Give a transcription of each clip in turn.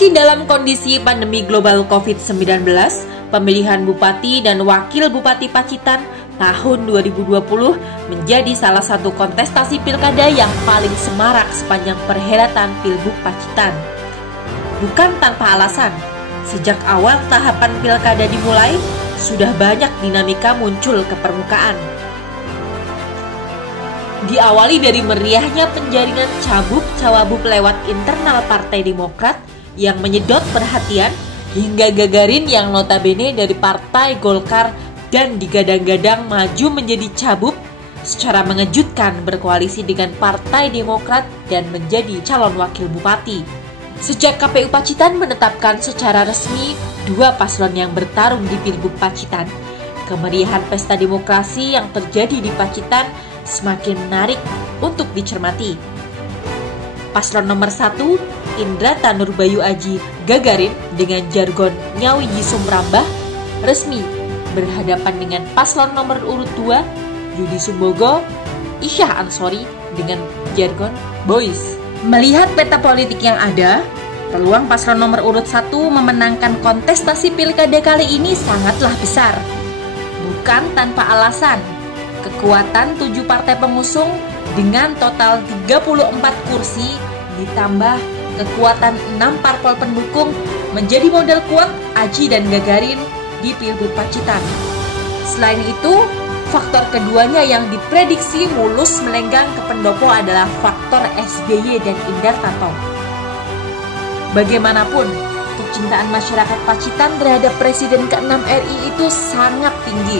Meski dalam kondisi pandemi global COVID-19, pemilihan Bupati dan Wakil Bupati Pacitan tahun 2020 menjadi salah satu kontestasi pilkada yang paling semarak sepanjang perhelatan Pilgub Pacitan. Bukan tanpa alasan, sejak awal tahapan pilkada dimulai, sudah banyak dinamika muncul ke permukaan. Diawali dari meriahnya penjaringan cabub-cawabub lewat internal Partai Demokrat yang menyedot perhatian, hingga Gagarin yang notabene dari Partai Golkar dan digadang-gadang maju menjadi cabub secara mengejutkan berkoalisi dengan Partai Demokrat dan menjadi calon wakil bupati. Sejak KPU Pacitan menetapkan secara resmi dua paslon yang bertarung di Pilgub Pacitan, kemeriahan pesta demokrasi yang terjadi di Pacitan semakin menarik untuk dicermati. Paslon nomor 1, Indra Tanurbayu Aji Gagarin dengan jargon Nyawi Jisum Rambah, resmi berhadapan dengan paslon nomor urut 2, Yudi Sumbogo Isyah Ansori dengan jargon Boys. Melihat peta politik yang ada, peluang paslon nomor urut 1 memenangkan kontestasi pilkada kali ini sangatlah besar. Bukan tanpa alasan, kekuatan 7 partai pengusung dengan total 34 kursi ditambah kekuatan 6 parpol pendukung menjadi modal kuat Aji dan Gagarin di Pilgub Pacitan. Selain itu, faktor keduanya yang diprediksi mulus melenggang ke pendopo adalah faktor SBY dan Indar Tato. Bagaimanapun, kecintaan masyarakat Pacitan terhadap Presiden ke-6 RI itu sangat tinggi,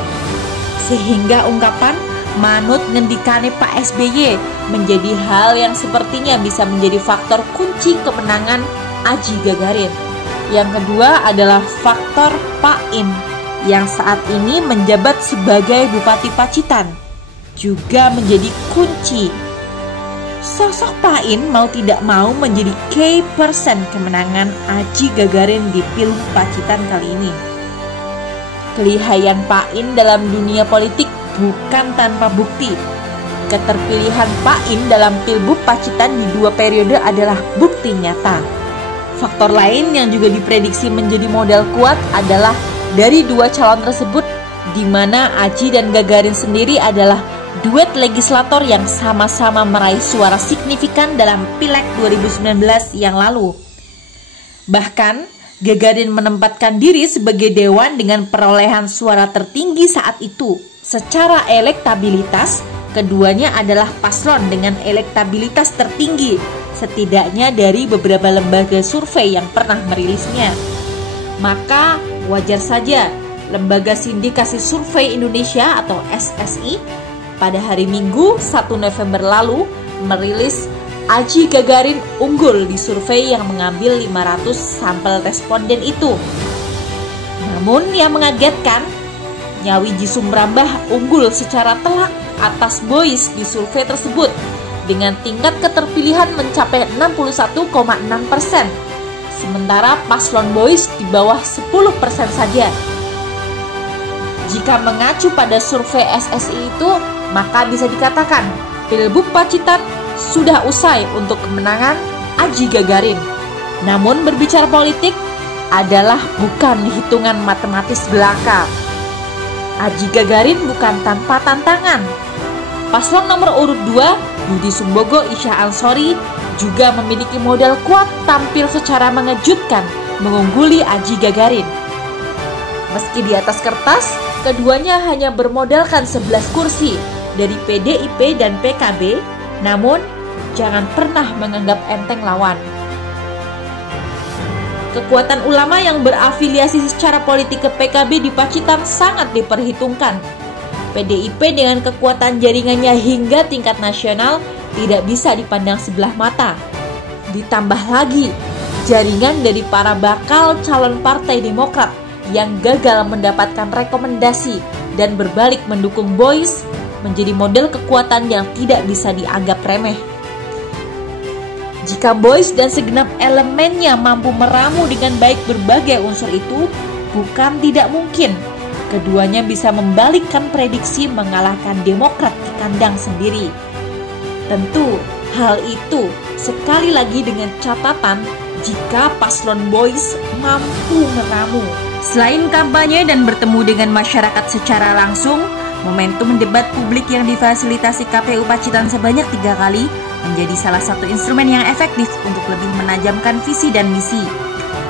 sehingga ungkapan manut ngendikane Pak SBY menjadi hal yang sepertinya bisa menjadi faktor kunci kemenangan Aji Gagarin. Yang kedua adalah faktor Pak Im yang saat ini menjabat sebagai Bupati Pacitan juga menjadi kunci. Sosok Pak Im mau tidak mau menjadi key person kemenangan Aji Gagarin di Pilgub Pacitan kali ini. Kelihayan Pak Im dalam dunia politik bukan tanpa bukti. Keterpilihan Pak Im dalam Pilgub Pacitan di 2 periode adalah bukti nyata. Faktor lain yang juga diprediksi menjadi modal kuat adalah dari 2 calon tersebut, di mana Aji dan Gagarin sendiri adalah duet legislator yang sama-sama meraih suara signifikan dalam Pileg 2019 yang lalu. Bahkan, Gagarin menempatkan diri sebagai dewan dengan perolehan suara tertinggi saat itu. Secara elektabilitas, keduanya adalah paslon dengan elektabilitas tertinggi, setidaknya dari beberapa lembaga survei yang pernah merilisnya. Maka wajar saja Lembaga Sindikasi Survei Indonesia atau SSI pada hari Minggu 1 November lalu merilis Aji Gagarin unggul di survei yang mengambil 500 sampel responden itu. Namun yang mengagetkan, Nyawi Jisum Rambah unggul secara telak atas Boys di survei tersebut dengan tingkat keterpilihan mencapai 61,6%. Sementara paslon Boys di bawah 10% saja. Jika mengacu pada survei SSI itu, maka bisa dikatakan Pilgub Pacitan sudah usai untuk kemenangan Aji Gagarin. Namun berbicara politik adalah bukan hitungan matematis belaka. Aji Gagarin bukan tanpa tantangan. Paslon nomor urut 2, Yudi Sumbogo Isyah Ansori juga memiliki modal kuat tampil secara mengejutkan mengungguli Aji Gagarin. Meski di atas kertas, keduanya hanya bermodalkan 11 kursi dari PDIP dan PKB, namun jangan pernah menganggap enteng lawan. Kekuatan ulama yang berafiliasi secara politik ke PKB di Pacitan sangat diperhitungkan. PDIP dengan kekuatan jaringannya hingga tingkat nasional tidak bisa dipandang sebelah mata. Ditambah lagi, jaringan dari para bakal calon Partai Demokrat yang gagal mendapatkan rekomendasi dan berbalik mendukung Boys menjadi model kekuatan yang tidak bisa dianggap remeh. Jika Boys dan segenap elemennya mampu meramu dengan baik berbagai unsur itu, bukan tidak mungkin keduanya bisa membalikkan prediksi mengalahkan Demokrat di kandang sendiri. Tentu, hal itu sekali lagi dengan catatan jika paslon Boys mampu meramu. Selain kampanye dan bertemu dengan masyarakat secara langsung, momentum debat publik yang difasilitasi KPU Pacitan sebanyak 3 kali menjadi salah satu instrumen yang efektif untuk lebih menajamkan visi dan misi,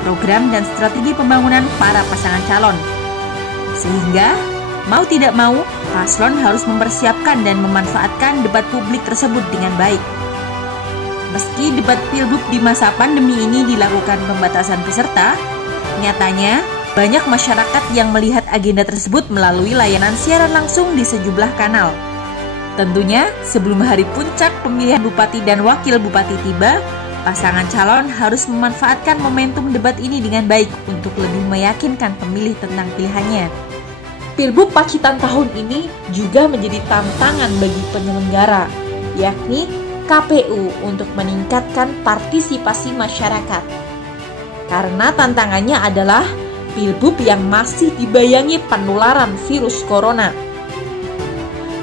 program dan strategi pembangunan para pasangan calon. Sehingga, mau tidak mau, paslon harus mempersiapkan dan memanfaatkan debat publik tersebut dengan baik. Meski debat pilgub di masa pandemi ini dilakukan pembatasan peserta, nyatanya banyak masyarakat yang melihat agenda tersebut melalui layanan siaran langsung di sejumlah kanal. Tentunya, sebelum hari puncak pemilihan bupati dan wakil bupati tiba, pasangan calon harus memanfaatkan momentum debat ini dengan baik untuk lebih meyakinkan pemilih tentang pilihannya. Pilgub Pacitan tahun ini juga menjadi tantangan bagi penyelenggara, yakni KPU untuk meningkatkan partisipasi masyarakat. Karena tantangannya adalah pilgub yang masih dibayangi penularan virus corona.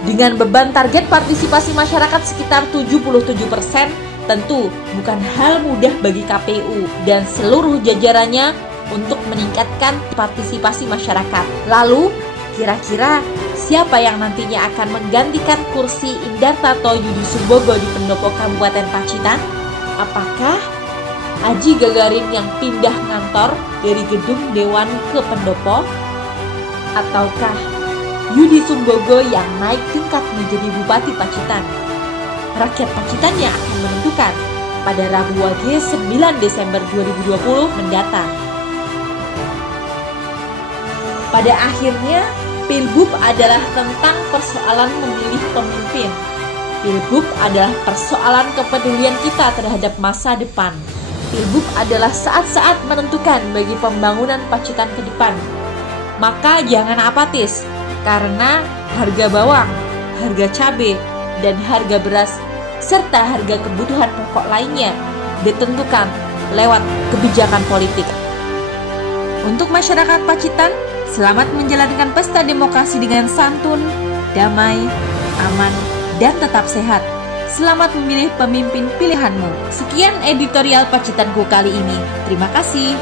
Dengan beban target partisipasi masyarakat sekitar 77%, tentu bukan hal mudah bagi KPU dan seluruh jajarannya untuk meningkatkan partisipasi masyarakat. Lalu, kira-kira siapa yang nantinya akan menggantikan kursi Indartato Yudi Sumbogo di Pendopo Kabupaten Pacitan? Apakah Aji Gagarin yang pindah ngantor dari gedung Dewan ke Pendopo? Ataukah Yudi Sumbogo yang naik tingkat menjadi Bupati Pacitan? Rakyat Pacitan yang akan menentukan pada Rabu Wage 9 Desember 2020 mendatang. Pada akhirnya, Pilgub adalah tentang persoalan memilih pemimpin. Pilgub adalah persoalan kepedulian kita terhadap masa depan. Pilgub adalah saat-saat menentukan bagi pembangunan Pacitan ke depan. Maka jangan apatis, karena harga bawang, harga cabai, dan harga beras, serta harga kebutuhan pokok lainnya ditentukan lewat kebijakan politik. Untuk masyarakat Pacitan, selamat menjalankan pesta demokrasi dengan santun, damai, aman, dan tetap sehat. Selamat memilih pemimpin pilihanmu. Sekian editorial Pacitanku kali ini. Terima kasih.